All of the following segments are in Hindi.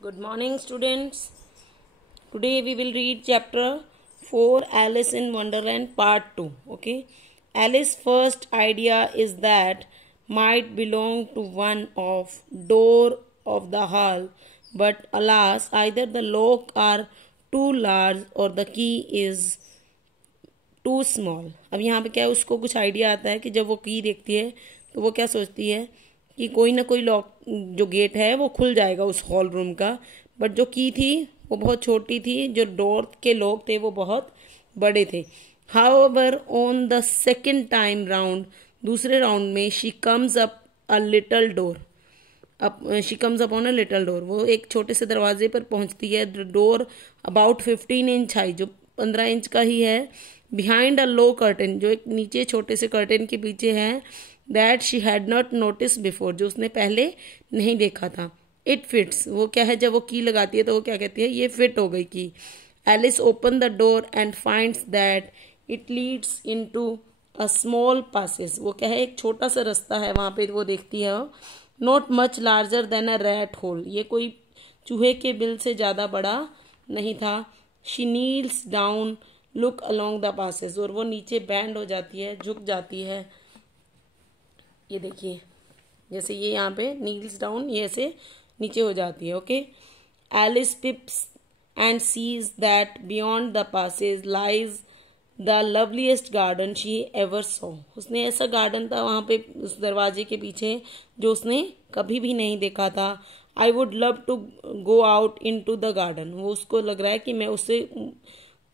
Good morning, students. Today we will read chapter 4 Alice in Wonderland part 2. Okay. Alice's first idea is that might belong to one of door of the hall, but alas, either the lock are too large or the key is too small. अब यहाँ पे क्या है, उसको कुछ आइडिया आता है कि जब वो की देखती है तो वो क्या सोचती है कि कोई ना कोई लॉक जो गेट है वो खुल जाएगा उस हॉल रूम का। बट जो की थी वो बहुत छोटी थी, जो डोर के लॉक थे वो बहुत बड़े थे। However on the second time round, दूसरे राउंड में she comes up a little door, she comes upon a little door, वो एक छोटे से दरवाजे पर पहुंचती है। डोर अबाउट 15 इंच हाई, जो 15 इंच का ही है। बिहाइंड अ लो कर्टेन, जो एक नीचे छोटे से कर्टेन के पीछे है। That she had not notice before, जो उसने पहले नहीं देखा था। इट फिट्स, वो क्या है, जब वो की लगाती है तो वो क्या कहती है, ये फिट हो गई की। Alice open the door and finds that it leads into a small passes, वो क्या है, एक छोटा सा रास्ता है वहां पे, वो देखती है। Not much larger than a rat hole, ये कोई चूहे के बिल से ज्यादा बड़ा नहीं था। She Niels down look along the passes, और वो नीचे बैंड हो जाती है, झुक जाती है। ये देखिए, जैसे ये यहाँ पे नील्स डाउन, ये ऐसे नीचे हो जाती है। Okay. Alice peeps and sees that beyond the passes lies the loveliest garden she ever saw, उसने ऐसा गार्डन था वहां पे उस दरवाजे के पीछे जो उसने कभी भी नहीं देखा था। I would love to go out into the garden, वो उसको लग रहा है कि मैं उससे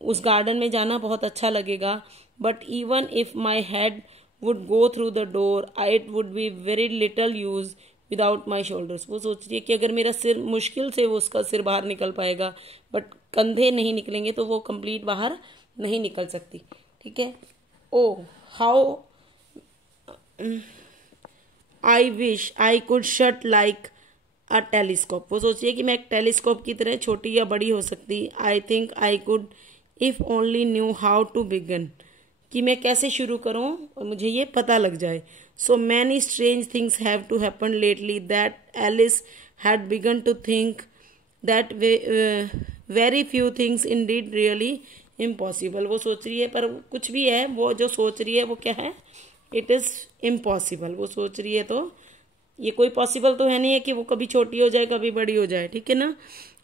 उस गार्डन में जाना बहुत अच्छा लगेगा। But even if my head would go through the door it would be very little use without my shoulders, वो सोच रही है कि अगर मेरा सिर, मुश्किल से वो उसका सिर बाहर निकल पाएगा, बट कंधे नहीं निकलेंगे तो वो कंप्लीट बाहर नहीं निकल सकती। ठीक है। Oh how I wish I could shut like a telescope, वो सोचिए कि मैं एक टेलीस्कोप की तरह छोटी या बड़ी हो सकती। I think I could if only knew how to begin, कि मैं कैसे शुरू करूं और मुझे ये पता लग जाए। So many strange things have to happen lately that Alice had begun to think that very few things indeed really impossible, वो सोच रही है पर कुछ भी है, वो जो सोच रही है वो क्या है, इट इज इम्पॉसिबल। वो सोच रही है तो ये कोई पॉसिबल तो है नहीं है कि वो कभी छोटी हो जाए कभी बड़ी हो जाए। ठीक है ना।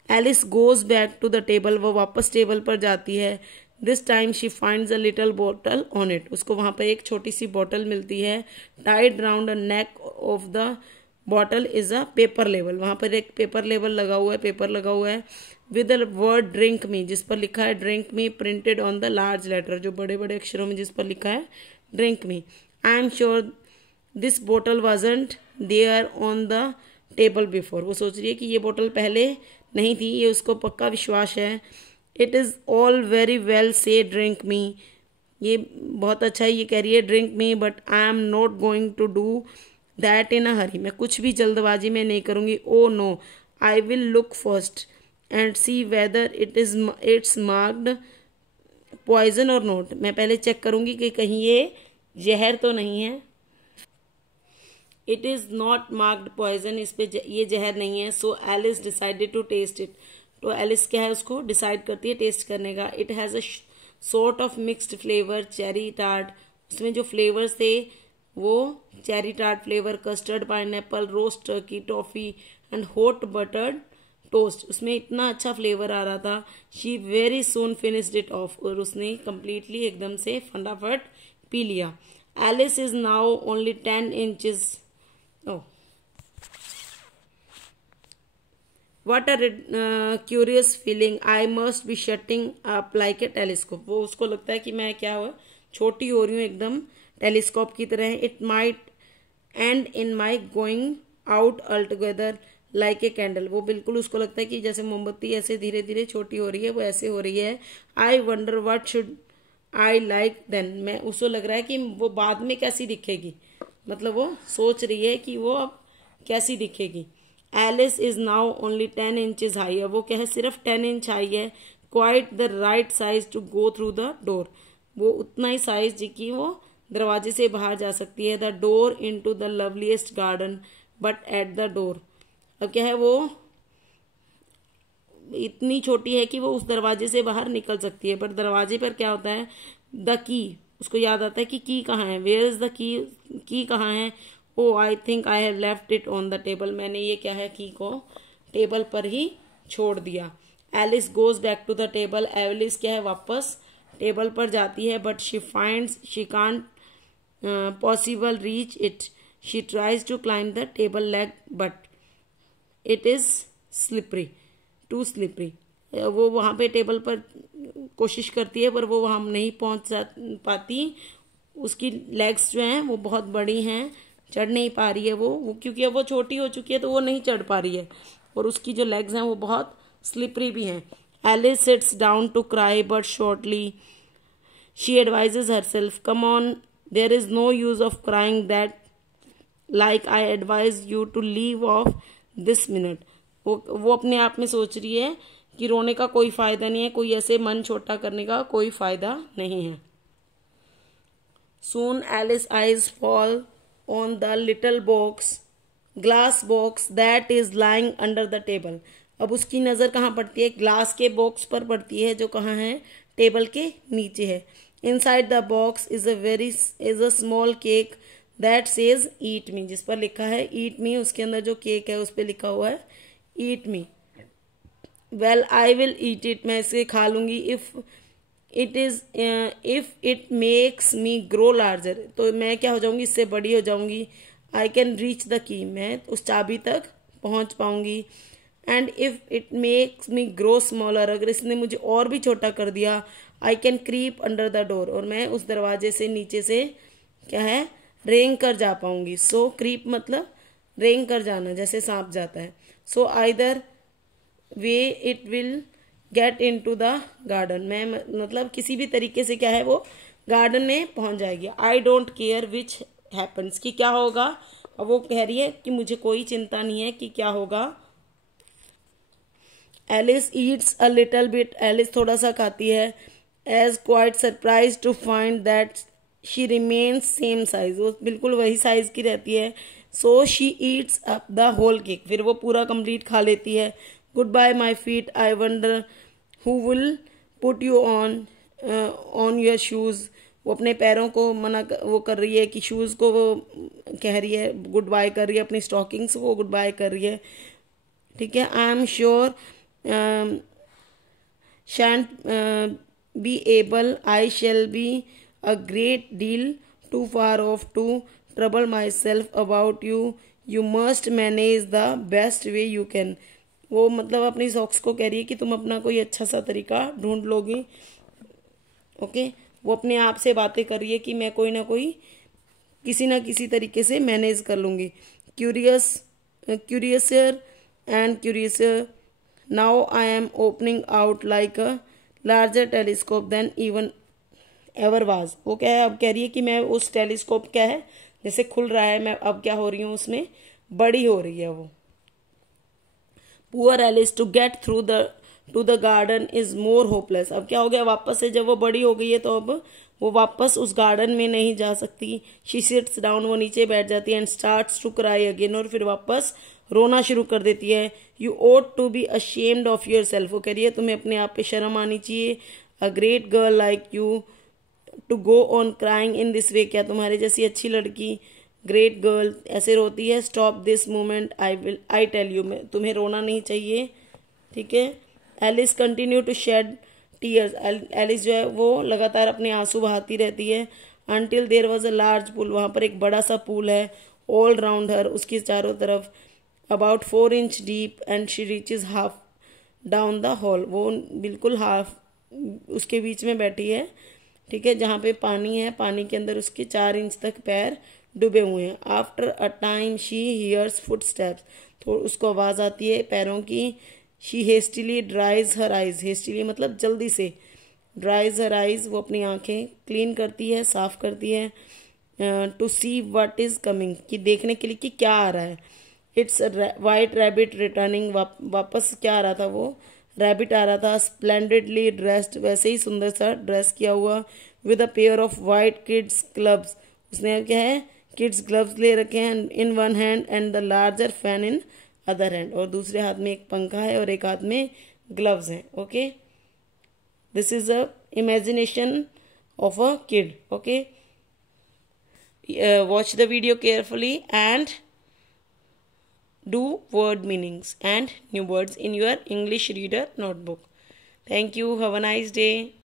Alice goes back to the table, वो वापस टेबल पर जाती है। This time she finds a little bottle on it, उसको वहां पर एक छोटी सी बॉटल मिलती है। Tied round a neck of the bottle is a paper label, वहां पर एक पेपर लेबल लगा हुआ है, पेपर लगा हुआ है। With the word drink me, जिस पर लिखा है drink me, printed on the large letter, जो बड़े बड़े अक्षरों में जिस पर लिखा है drink me. I am sure this bottle wasn't there on the table before, वो सोच रही है कि ये बोतल पहले नहीं थी, ये उसको पक्का विश्वास है। It is all very well say drink me, ये बहुत अच्छा है, ये कह रही है drink me, but I am not going to do that in a hurry, मैं कुछ भी जल्दबाजी में नहीं करूंगी। Oh no, I will look first and see whether it's marked poison और नोट, मैं पहले चेक करूंगी कि कहीं ये जहर तो नहीं है। It is not marked poison, इस पे ये जहर नहीं है। So Alice decided to taste it, तो एलिस क्या है, उसको डिसाइड करती है टेस्ट करने का। It has a sort of mixed flavour, cherry tart, उसमें जो फ्लेवर्स थे वो cherry tart flavour, custard, pineapple, roast turkey, toffee and hot buttered toast, उसमें इतना अच्छा फ्लेवर आ रहा था। She very soon finished it of, और उसने कंप्लीटली एकदम से फटाफट पी लिया। Alice is now only 10 inches, What a curious feeling, I must be shutting up like a telescope, वो उसको लगता है कि मैं क्या हुआ, छोटी हो रही हूँ एकदम टेलीस्कोप की तरह। It might and in my going out altogether like a candle, वो बिल्कुल उसको लगता है कि जैसे मोमबत्ती ऐसे धीरे धीरे छोटी हो रही है, वो ऐसे हो रही है। I wonder what should I like then, मैं उसको लग रहा है कि वो बाद में कैसी दिखेगी, मतलब वो सोच रही है कि वो अब कैसी दिखेगी। Alice is now only 10 inches high, वो क्या है, सिर्फ 10 इंच हाई है। Quite the right size to go through the door, वो उतना ही साइज जिसकी वो दरवाजे से बाहर जा सकती है। The door into the loveliest garden but at the door, अब क्या है, वो इतनी छोटी है कि वो उस दरवाजे से बाहर निकल सकती है, पर दरवाजे पर क्या होता है, द की, उसको याद आता है कि की कहाँ है, वेयर इज द की कहाँ है, oh I think I have left it on the table, मैंने ये क्या है, की को टेबल पर ही छोड़ दिया। Alice goes back to the table, Alice क्या है, वापस टेबल पर जाती है, but she finds she can't possible reach it, she tries to climb the table leg but it is slippery, too slippery, वो वहां पे टेबल पर कोशिश करती है पर वो वहां नहीं पहुंच पाती, उसकी लेग्स जो हैं वो बहुत बड़ी हैं, चढ़ नहीं पा रही है वो क्योंकि अब वो छोटी हो चुकी है तो वो नहीं चढ़ पा रही है, और उसकी जो लेग्स हैं वो बहुत स्लिपरी भी हैं। Alice sits down to cry but shortly she advises herself, come on there is no use of crying that like I advise you to leave off this minute, वो अपने आप में सोच रही है कि रोने का कोई फायदा नहीं है, कोई ऐसे मन छोटा करने का कोई फायदा नहीं है। Soon Alice's eyes fall on the little glass box that is lying under the table. अब उसकी नजर कहाँ पड़ती है, ग्लास के बॉक्स पर पड़ती है जो कहाँ है, टेबल के नीचे है। Inside the box is a small cake that says eat me, जिस पर लिखा है eat me, उसके अंदर जो केक है उस पर लिखा हुआ है eat me. Well, I will eat it, मैं इसे खा लूंगी, if it makes me grow larger, तो मैं क्या हो जाऊंगी, इससे बड़ी हो जाऊंगी। I can reach the key, मैं उस चाबी तक पहुंच पाऊंगी। And if it makes me grow smaller, अगर इसने मुझे और भी छोटा कर दिया, I can creep under the door, और मैं उस दरवाजे से नीचे से क्या है, रेंग कर जा पाऊंगी। So creep मतलब रेंग कर जाना, जैसे सांप जाता है। So either way it will get into the garden, मैं मतलब किसी भी तरीके से क्या है वो गार्डन में पहुंच जाएगी। I don't care which happens, कि क्या होगा, अब वो कह रही है कि मुझे कोई चिंता नहीं है कि क्या होगा। Alice eats a little bit, Alice थोड़ा सा खाती है। As quite surprise to find that she remains same size, वो बिल्कुल वही साइज की रहती है। So she eats up the whole cake, फिर वो पूरा कंप्लीट खा लेती है। Goodbye my feet, I wonder who will put you on your shoes, वो अपने पैरों को वो कर रही है कि शूज को वो कह रही है, गुड बाय कर रही है, अपनी स्टॉकिंग्स को गुड बाय कर रही है। ठीक है, आई am sure shan't be able, I shall be a great deal too far off to trouble myself about you, you must manage the best way you can, वो मतलब अपनी सॉक्स को कह रही है कि तुम अपना कोई अच्छा सा तरीका ढूंढ लोगी। ओके, वो अपने आप से बातें कर रही है कि मैं कोई ना कोई किसी ना किसी तरीके से मैनेज कर लूंगी। Curiouser and curiouser, now I am opening out like a larger telescope than even ever was, वो क्या है, अब कह रही है कि मैं उस टेलीस्कोप क्या है जैसे खुल रहा है, मैं अब क्या हो रही हूँ, उसमें बड़ी हो रही है वो। Poor Alice, to get through to the garden is more hopeless, अब क्या हो गया, वापस से जब वो बड़ी हो गई है तो अब वो वापस उस गार्डन में नहीं जा सकती। शी सिट्स डाउन, वो नीचे बैठ जाती है। And starts to cry again, और फिर वापस रोना शुरू कर देती है। You ought to be ashamed of yourself, वो कह रही है तुम्हें अपने आप पे शर्म आनी चाहिए। A great girl like you to go on crying in this way, क्या तुम्हारे जैसी अच्छी लड़की ग्रेट गर्ल ऐसे रोती है। Stop this moment, I tell you, तुम्हें रोना नहीं चाहिए। ठीक है, Alice continue to shed tears, Alice जो है वो लगातार अपने आंसू बहाती रहती है। Until there was a large pool, वहां पर एक बड़ा सा पूल है। ऑल राउंड हर, उसके चारों तरफ। About 4 inch deep and she reaches half down the hall, वो बिल्कुल हाफ उसके बीच में बैठी है। ठीक है, जहाँ पे पानी है, पानी के अंदर उसके 4 इंच तक पैर डूबे हुए हैं। After a time she hears footsteps, तो उसको आवाज आती है पैरों की। She hastily dries her eyes, hastily मतलब जल्दी से, ड्राइज हर आइज, वो अपनी आंखें क्लीन करती है, साफ करती है। To see what is coming, कि देखने के लिए कि क्या आ रहा है। इट्स वाइट रैबिट रिटर्निंग, वापस क्या आ रहा था, वो रैबिट आ रहा था। स्प्लेंडेडली ड्रेस्ड, वैसे ही सुंदर सा ड्रेस किया हुआ। With a pair of white kids gloves, उसने क्या है किड्स ग्लव्स ले रखे हैं। In one hand and the larger fan in other hand, और दूसरे हाथ में एक पंखा है और एक हाथ में ग्लव्स हैं. Okay, this is a imagination of a kid. Okay, watch the video carefully and do word meanings and new words in your English reader notebook. Thank you. Have a nice day.